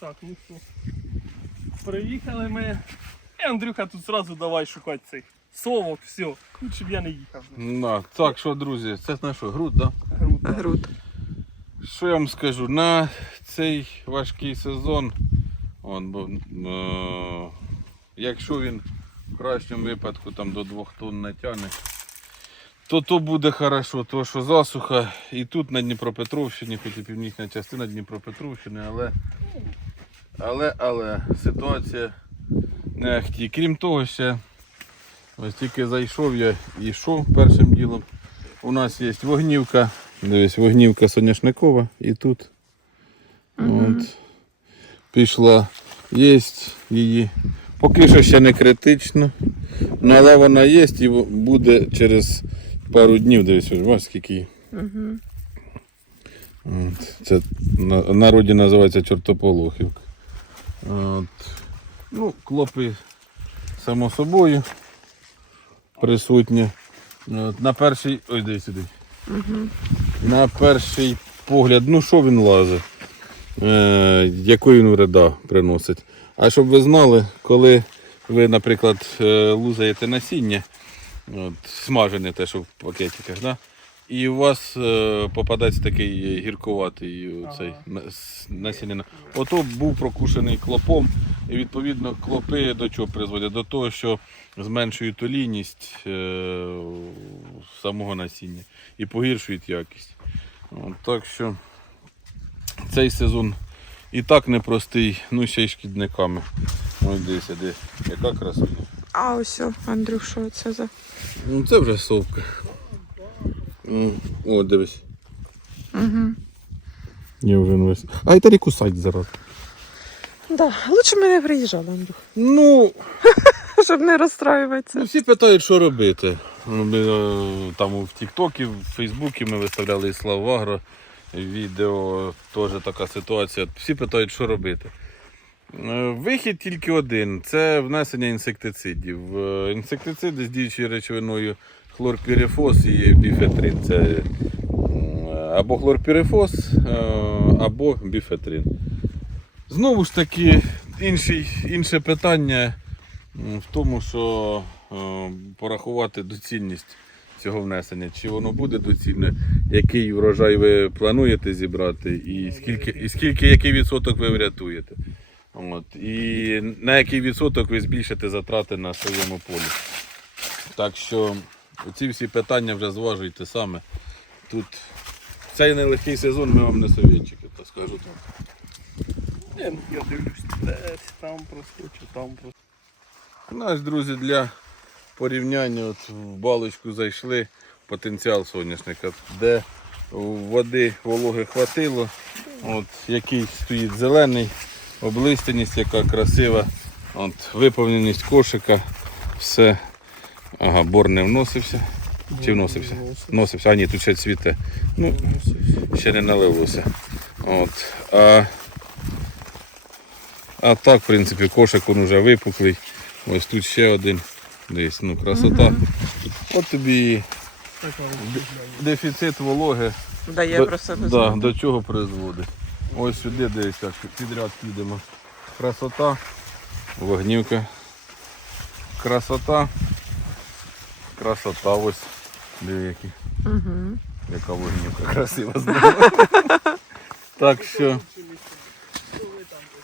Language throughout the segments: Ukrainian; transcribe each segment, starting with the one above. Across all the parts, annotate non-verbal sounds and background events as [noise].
Так, ну що. Приїхали ми. І Андрюха тут зразу давай шукати цих совок, все. Лучше б я не їхав. Да. Так, що, друзі, це на що, груд, так? Да? Грудно. Груд. Що я вам скажу? На цей важкий сезон, он, бо, е, якщо він в кращому випадку там, до 2 тонн натягне, то то буде хорошо, тому що засуха і тут на Дніпропетровщині, хоч і північна частина Дніпропетровщини, але, але, але ситуація не ахті. Крім того, ще ось тільки зайшов я і йшов першим ділом. У нас є вогнівка, дивись, вогнівка соняшникова і тут. От. Пішла. Є її. Поки що ще не критично. Ну, але вона є і буде через пару днів, дивись, ось скільки її. Угу. Це на в народі називається чортополохівка. От. Ну, клопи, само собою, присутні. От. На перший. Ой, дай сюди. Угу. На перший погляд, ну що він лазить, е, яку він вреда приносить. А щоб ви знали, коли ви, наприклад, е, лузаєте насіння, от, смажене те, що в пакетиках, да? І у вас е, попадається такий гіркуватий цей Ага. на- с- насіння. Ото був прокушений клопом, і відповідно клопи до чого призводять? До того, що зменшують олійність е, самого насіння і погіршують якість. От, так що цей сезон і так непростий, ну ще й шкідниками. Ось дивися, де яка красота. А ось, Андрюх, що це за. Ну це вже совка. О, дивись. Угу. Я вже не весь. А й тарі кусать зараз. Да. Лучше ми не приїжджали, Андрюх. Ну, [laughs] Щоб не розстраюватися. ну, всі питають, що робити. Ми, е, там в Тіктокі, в Фейсбуці ми виставляли і Славагро відео, теж така ситуація. Всі питають, що робити. Е, Вихід тільки один це внесення інсектицидів. Е, Інсектициди з діючою речовиною хлорпірифос і біфетрин. Це або хлорпірифос, е, або біфетрин. Знову ж таки, інший, інше питання в тому, що е, порахувати доцільність цього внесення. Чи воно буде доцільне, який врожай ви плануєте зібрати, і скільки, і скільки який відсоток ви врятуєте. От. І на який відсоток ви збільшите затрати на своєму полі. Так що ці всі питання вже зважуйте саме. Тут цей нелегкий сезон ми вам не совєтчики, то скажу так. Ну, Я дивлюсь, десь там проскочу, там проскочу. Наш, друзі, для порівняння от в балочку зайшли потенціал соняшника, де води вологи хватило, от, який стоїть зелений, облистяність, яка красива, от, виповненість кошика, все. Ага, бор не вносився. Чи вносився? Вносився, а ні, тут ще цвіте. Ну, ще не налилося. От. А, а так, в принципі, кошик він вже випуклий. Ось тут ще один. Десь, ну, красота. От тобі і дефіцит вологи. Дає до, про себе да, до чого призводить. Ось сюди десь так підряд підемо. Красота, вогнівка. Красота. Красота ось. Диви які. Угу. Яка вогнівка красива знову. [laughs] так що.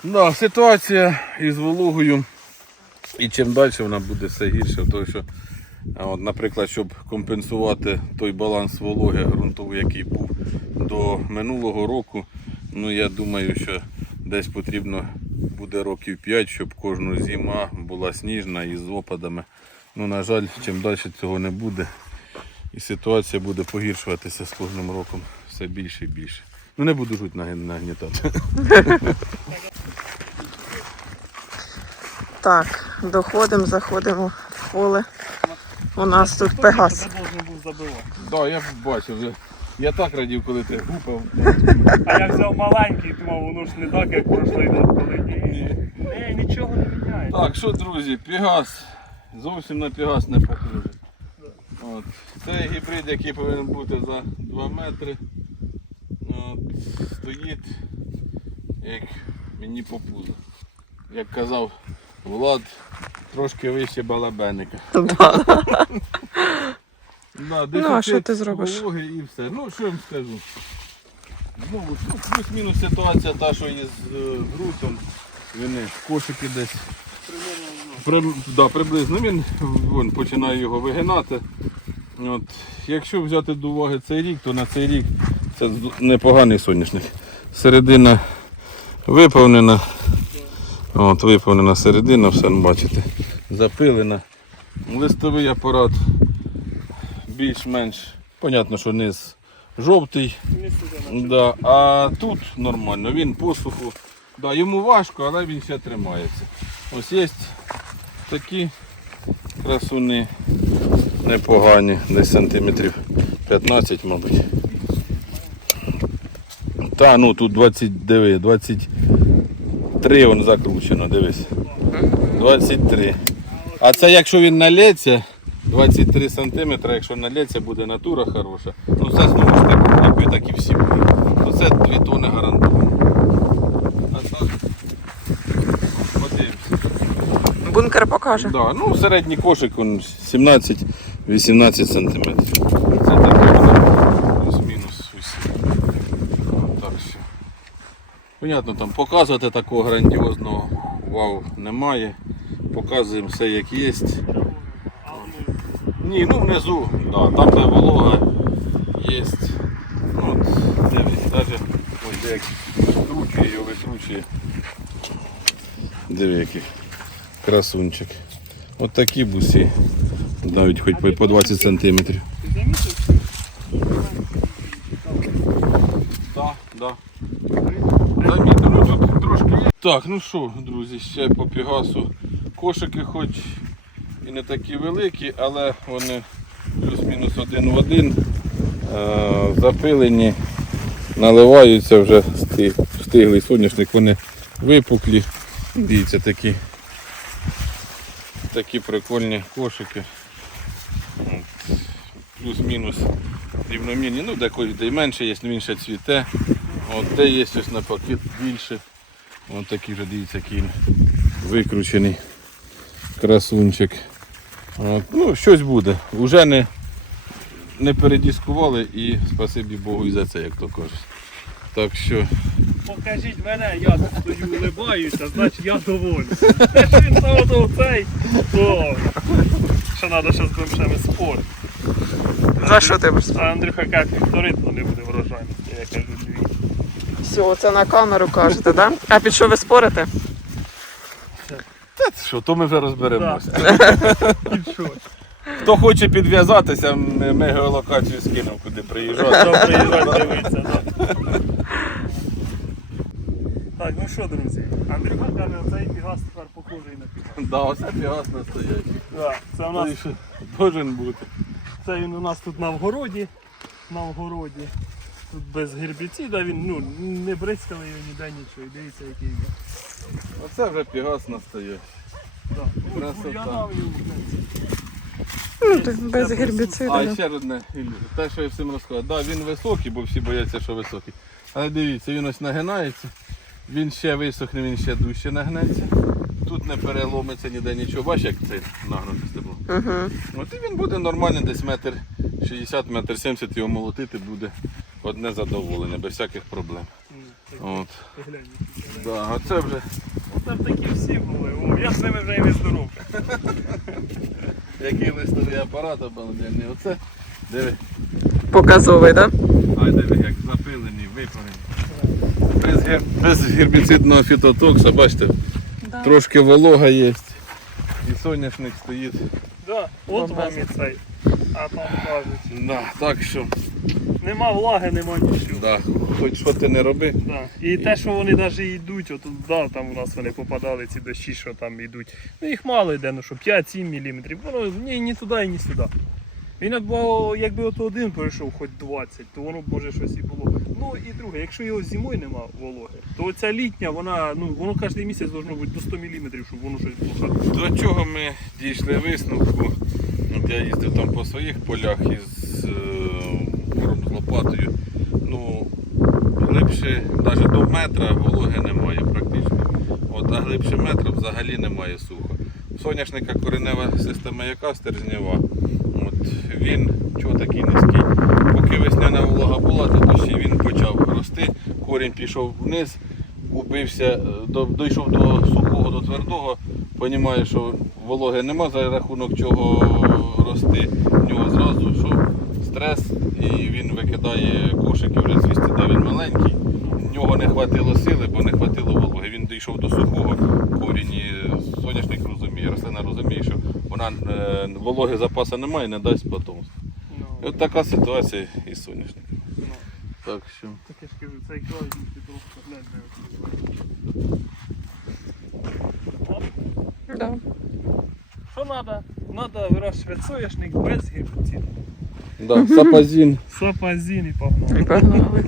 Да, ситуація із вологою. І чим далі вона буде все гірше, тому що, от, наприклад, щоб компенсувати той баланс вологи ґрунтовий, який був до минулого року, ну я думаю, що десь потрібно буде років 5, щоб кожна зима була сніжна і з опадами. Ну, на жаль, чим далі цього не буде. І ситуація буде погіршуватися з кожним роком все більше і більше. Ну не буду жуть нагнітати. [laughs] Так, доходимо, заходимо в поле. У нас тут пегас. Так, я бачив вже. Я так радів, коли ти гупав. А я взяв маленький, думав, воно ж не так, як прошлий год, коли ні. Ні, нічого не міняє. Так, що, друзі, Пегас. Зовсім на Пегас не похоже. От. Це гібрид, який повинен бути за 2 метри. От. Стоїть як мені по пузу. Як казав Влад, трошки вище балабеника. [laughs] Да, Ну, а що ти зробиш? І все. Ну, що я вам скажу. Знову ну, плюс-мінус ситуація та, що із е, грутом. Вони кошики десь. При, да, приблизно він вон, починає його вигинати. От, якщо взяти до уваги цей рік, то на цей рік це непоганий соняшник. Середина виповнена. От, виповнена середина, все бачите, запилена. Листовий апарат більш-менш. Понятно, що низ жовтий. Да, а тут нормально, він посуху. Да, йому важко, але він ще тримається. Ось є такі красуни непогані, десь сантиметрів 15, мабуть. Та ну тут 20, диви, 23 вон закручено, дивись. 23. А це якщо він налється, 23 см, якщо налється, буде натура хороша. Ну це знову ж таки, якби так і всі були. То це 2 тони гарантовано. А так, подивимося. Бункер покаже. Да, ну середній кошик он 17-18 см. Це буде плюс-мінус усі. Так що. Понятно, там показувати такого грандіозного вау немає. Показуємо все як є. Ні, ну внизу, да, там де волога є. Ну, навіть ось як викручує його, викручує. Диви який красунчик. От такі бусі. Навіть хоч по- по 20 сантиметрів. Так, так. Ну тут трошки є. Так, ну що, друзі, ще по Пігасу. Кошики хоч і не такі великі, але вони плюс-мінус один в один. Е, запилені, наливаються вже сти- стиглий соняшник, вони випуклі. Дивіться, такі, такі прикольні кошики. Плюс-мінус рівномірні. Ну, де, ко- де менше є, він ще цвіте. От де є ось навпаки більше. Ось такий вже дивіться, який викручений красунчик. От, ну, щось буде. Уже не, не передіскували і спасибі Богу і за це, як то кажуть. Так що, Покажіть мене, я тут стою, улибаюся, значить я довольний. Якщо він заводив цей, то ще треба ще з бимшами спор. За що ти будеш? А Андрюха каже, то ритму не буде врожайності, я кажу дві. Все, це на камеру кажете, да? А під що ви спорите? та що, то ми вже розберемося. І що? Хто хоче підв'язатися, м- ми геолокацію скинемо, куди приїжджати. Приїжджати дивитися, так. Так, ну що, друзі, Андрюха каже, цей пігас тепер похожий на пігас. Да, оце пігас настоящий. Да, це у нас Должен бути. Це він у нас тут на вгороді. На вгороді. Тут без гербіцида, він ну, не бризкали його ніде нічого. І Дивіться, який він. Оце вже пігас настоящий. Да. Ой, Красота. бур'яна в ньому. Ну, так, без Це гербіциду. А да. ще одне, Ілля, те, що я всім розказав. Да, він високий, бо всі бояться, що високий. Але дивіться, він ось нагинається, він ще висохне, він ще дужче нагнеться. Тут не переломиться ніде нічого. Бачиш, як це нагнуте стебло. Угу. От і він буде нормально, десь метр 60, метр 70 його молотити буде одне задоволення, без всяких проблем. Так, От. Да, а це вже Там такі всі були. О, я з ними вже і не здоров. який листовий апарат обалденний. Оце диви. Показовий, да? Ай, диви, як запилені, випарені. Без, гер... без гербіцидного фітотокса, бачите, трошки волога є. І соняшник стоїть. Да, от вам і цей. А там кажуть. Да, так що, Нема влаги, нема нічого. да, хоч що ти не роби. Да. І те, що вони навіть йдуть, от, да, там у нас вони попадали ці дощі, що там йдуть. Ну їх мало йде, ну що 5-7 мм. Воно ні, ні туди, ні сюди. Він якби от один пройшов хоч 20, то воно б може щось і було. Ну і друге, якщо його зимою нема вологи, то ця літня, вона, ну воно кожен місяць должно бути до 100 мм, щоб воно щось було. До чого ми дійшли висновку? Я їздив там по своїх полях із е, з лопатою. Ну, глибше, навіть до метра вологи немає практично. А глибше метра взагалі немає сухо. Соняшника коренева система яка стержнева. Він чого такий низький. Поки весняна волога була, то дощі він почав рости, корінь пішов вниз, убився, е, дійшов до сухого, до твердого, розуміє, що вологи нема, за рахунок чого рости. В нього зразу що стрес і він викидає кошики вже звісти, да він маленький. В нього не хватило сили, бо не хватило вологи. Він дійшов до сухого корінь і соняшник розуміє, рослина розуміє, що вона е, вологи запасу немає, не дасть потомства. І Ну, от така ситуація із соняшником. ну. Так що. Так я ж кажу, цей край трохи глянь. Да. Що треба? Треба вирощувати соняшник без гербіцидів. Да, сапазін. Сапазін і погнали. І погнали.